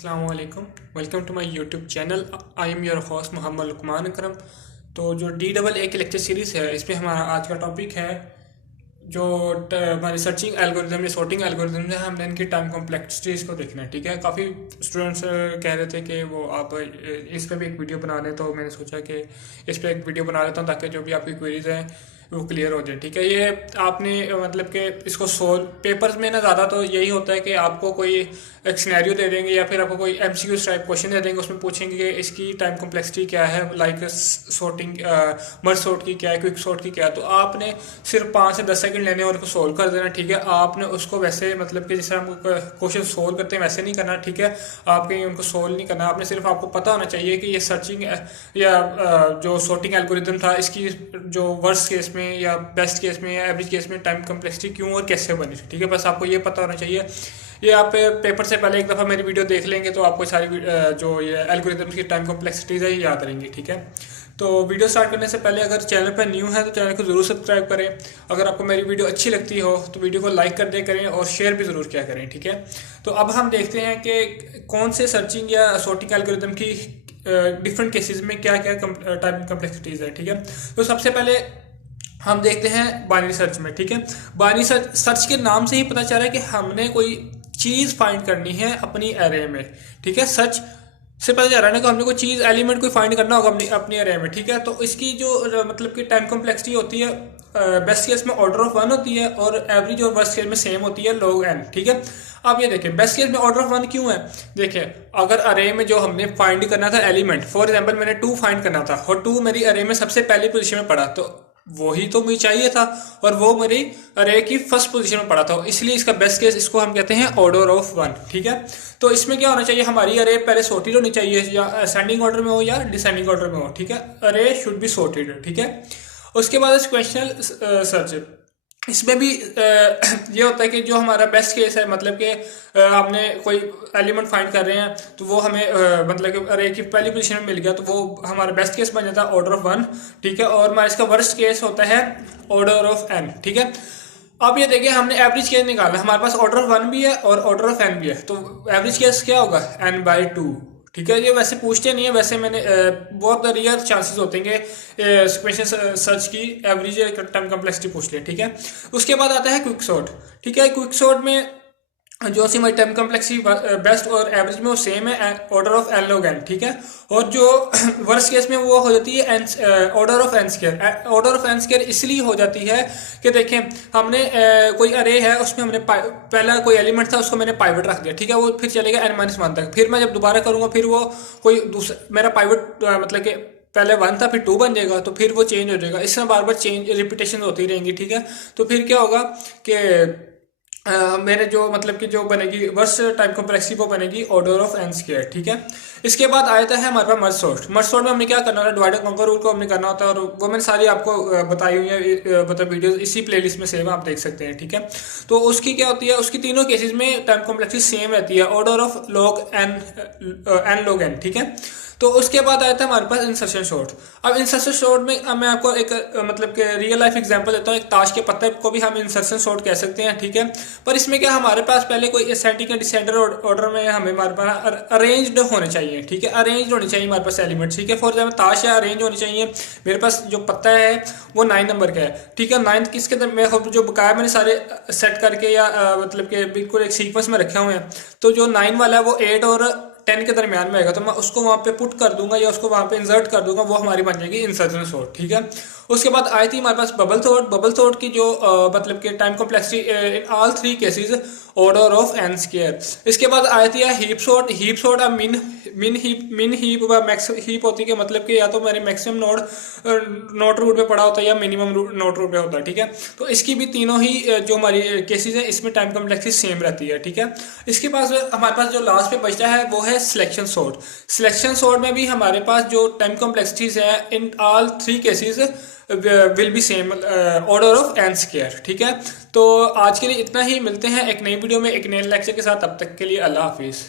अस्सलाम वालेकुम, welcome to my YouTube channel. I am your host Mohammad Luqman Akram. तो जो DEE की लेक्चर सीरीज़ है, इसमें हमारा आज का टॉपिक है जो हमारी सर्चिंग एल्गोरिदम या सॉर्टिंग एल्गोरिदम है, हमने इनकी टाइम कॉम्प्लेक्सिटीज़ को देखना है। ठीक है, काफ़ी स्टूडेंट्स कह रहे थे कि वो आप इस पर भी एक वीडियो बना दें, तो मैंने सोचा कि इस पर एक वीडियो बना देता हूँ ताकि जो भी आपकी क्वेरीज हैं वो क्लियर हो जाए। ठीक है, ये आपने मतलब कि इसको सोल्व पेपर्स में ना ज़्यादा तो यही होता है कि आपको कोई एक सिनेरियो दे देंगे या फिर आपको कोई MCQ टाइप क्वेश्चन दे देंगे, उसमें पूछेंगे कि इसकी टाइम कॉम्प्लेक्सिटी क्या है, लाइक सॉर्टिंग मर्ज सॉर्ट की क्या है, क्विक सॉर्ट की क्या है। तो आपने सिर्फ 5 से 10 सेकंड लेने और उसको सोल्व कर देना। ठीक है, आपने उसको वैसे मतलब कि जैसे हम क्वेश्चन सोल्व करते हैं वैसे नहीं करना। ठीक है, आपके उनको सोल्व नहीं करना, आपने सिर्फ आपको पता होना चाहिए कि ये सर्चिंग या जो सॉर्टिंग एल्गोरिदम था, इसकी जो वर्स्ट केस में या बेस्ट केस में या एवरेज केस में टाइम कॉम्प्लेक्सिटी क्यों और कैसे बनी। ठीक है, बस आपको ये पता होना चाहिए। ये आप पेपर से पहले एक दफ़ा मेरी वीडियो देख लेंगे तो आपको सारी जो ये एल्गोरिदम की टाइम कॉम्प्लेक्सिटीज़ है ये याद रहेंगी। ठीक है, तो वीडियो स्टार्ट करने से पहले अगर चैनल पर न्यू है तो चैनल को ज़रूर सब्सक्राइब करें। अगर आपको मेरी वीडियो अच्छी लगती हो तो वीडियो को लाइक कर दे करें और शेयर भी ज़रूर किया करें। ठीक है, तो अब हम देखते हैं कि कौन से सर्चिंग या सॉर्टिंग एल्गोरिदम की डिफरेंट केसेस में क्या क्या टाइम कॉम्प्लेक्सिटीज़ है। ठीक है, तो सबसे पहले हम देखते हैं बाइनरी सर्च में। ठीक है, बाइनरी सर्च के नाम से ही पता चल रहा है कि हमने कोई चीज़ फाइंड करनी है अपनी एरे में। ठीक है, सर्च से पता चल रहा है ना कि हमने कोई चीज़ एलिमेंट कोई फाइंड करना होगा अपनी एरे में। ठीक है, तो इसकी जो मतलब कि टाइम कॉम्प्लेक्सिटी होती है बेस्ट केस में ऑर्डर ऑफ 1 होती है और एवरेज और वर्स्ट केस में सेम होती है log n। ठीक है, अब ये देखें बेस्ट केस में ऑर्डर ऑफ 1 क्यों है। देखिए, अगर अरे में जो हमने फाइंड करना था एलिमेंट, फॉर एग्जांपल मैंने 2 फाइंड करना था और 2 मेरी अरे में सबसे पहली पोजीशन में पड़ा, तो वही तो मुझे चाहिए था और वो मेरी अरे की फर्स्ट पोजीशन में पड़ा था, इसलिए इसका बेस्ट केस इसको हम कहते हैं ऑर्डर ऑफ 1। ठीक है, तो इसमें क्या होना चाहिए, हमारी अरे पहले सॉर्टेड होनी चाहिए, या असेंडिंग ऑर्डर में हो या डिसेंडिंग ऑर्डर में हो। ठीक है, अरे शुड बी सॉर्टेड। ठीक है, उसके बाद सिक्वेंशियल सर्च, इसमें भी ये होता है कि जो हमारा बेस्ट केस है, मतलब कि हमने कोई एलिमेंट फाइंड कर रहे हैं तो वो हमें मतलब कि अरे की पहली पोजीशन में मिल गया, तो वो हमारा बेस्ट केस बन जाता है ऑर्डर ऑफ 1। ठीक है, और हमारा इसका वर्स्ट केस होता है ऑर्डर ऑफ n। ठीक है, अब ये देखिए हमने एवरेज केस निकालना है, हमारे पास ऑर्डर ऑफ 1 भी है और ऑर्डर ऑफ n भी है, तो एवरेज केस क्या होगा n/2। ठीक है, ये वैसे पूछते नहीं है, वैसे मैंने बहुत रेयर चांसेस होते हैं कि सिक्वेंशियल सर्च की एवरेज टाइम कॉम्प्लेक्सिटी पूछ ले। ठीक है, उसके बाद आता है क्विक सॉर्ट। ठीक है, क्विक सॉर्ट में जो सी हमारी टाइम कॉम्प्लेक्सिटी बेस्ट और एवरेज में वो सेम है, order of n log n। ठीक है, और जो वर्स्ट केस में वो हो जाती है order of n²। Order of n² इसलिए हो जाती है कि देखें हमने कोई अरे है, उसमें हमने पहला कोई एलिमेंट था, उसको मैंने पाइवट रख दिया। ठीक है, वो फिर चलेगा n-1 तक, फिर मैं जब दोबारा करूंगा फिर वो कोई दूसरा मेरा पाइवट मतलब कि पहले 1 था फिर 2 बन जाएगा, तो फिर वो चेंज हो जाएगा। इस तरह बार बार चेंज रिपीटेशन होती रहेंगी। ठीक है, तो फिर क्या होगा कि मेरे जो मतलब कि जो बनेगी वर्स्ट टाइम कॉम्प्लेक्सिटी वो बनेगी ऑर्डर ऑफ n²। ठीक है, इसके बाद आता है हमारे पास मर्ज सॉर्ट। मर्ज सॉर्ट में हमने क्या करना होता है, डिवाइड एंड कॉन्कर रूल को हमने करना होता है, और वो मैंने सारी आपको बताई हुई है, मतलब वीडियोस इसी प्लेलिस्ट में सेम आप देख सकते हैं। ठीक है, तो उसकी क्या होती है, उसकी तीनों केसेस में टाइम कॉम्प्लेक्सिटी सेम रहती है, order of log n log n। ठीक है, तो उसके बाद आया था हमारे पास इंसर्शन सॉर्ट। अब इंसर्शन सॉर्ट में मैं आपको एक मतलब कि रियल लाइफ एग्जांपल देता हूँ। एक ताश के पत्ते को भी हम इंसर्शन सॉर्ट कह सकते हैं। ठीक है, पर इसमें क्या हमारे पास पहले कोई असेंडिंग या डिसेंडिंग ऑर्डर में हमें हमारे पास अरेंज्ड होने चाहिए। ठीक है, अरेंज होने चाहिए हमारे पास एलिमेंट। ठीक है, फॉर एग्जाम्पल ताश या अरेंज होनी चाहिए। मेरे पास जो पत्ता है वो 9 नंबर का है। ठीक है, 9 किसके अंदर जो बकाया मैंने सारे सेट करके या मतलब कि बिल्कुल एक सीक्वेंस में रखे हुए हैं, तो जो 9 वाला है वो 8 और 10 के दरमियान में आएगा, तो मैं उसको वहां पे पुट कर दूंगा या उसको वहां पे इंसर्ट कर दूंगा, वो हमारी बन जाएगी इंसर्शन सॉर्ट। ठीक है, उसके बाद आई थी हमारे पास बबल सॉर्ट। बबल सॉर्ट की जो मतलब कि time complexity in all 3 cases order of n²। इसके बाद आई थी हीप सॉर्ट। हीप सॉर्ट अब मिन हीप व मैक्स हीप होती है, मतलब कि या तो मेरे मैक्सिमम नोड रूट पे पड़ा होता है या मिनिमम नोड रूट पे होता है। ठीक है, तो इसकी भी तीनों ही जो हमारी केसेस है इसमें टाइम कॉम्प्लेक्सिटी सेम रहती है। ठीक है, इसके पास हमारे पास जो लास्ट पे बचता है वो है सिलेक्शन सॉर्ट। सिलेक्शन सॉर्ट में भी हमारे पास जो टाइम कॉम्प्लेक्सिटीज है in all 3 cases will be same order of n²। ठीक है, तो आज के लिए इतना ही, मिलते हैं एक नई वीडियो में एक नए लेक्चर के साथ। तब तक के लिए अल्लाह हाफिज़।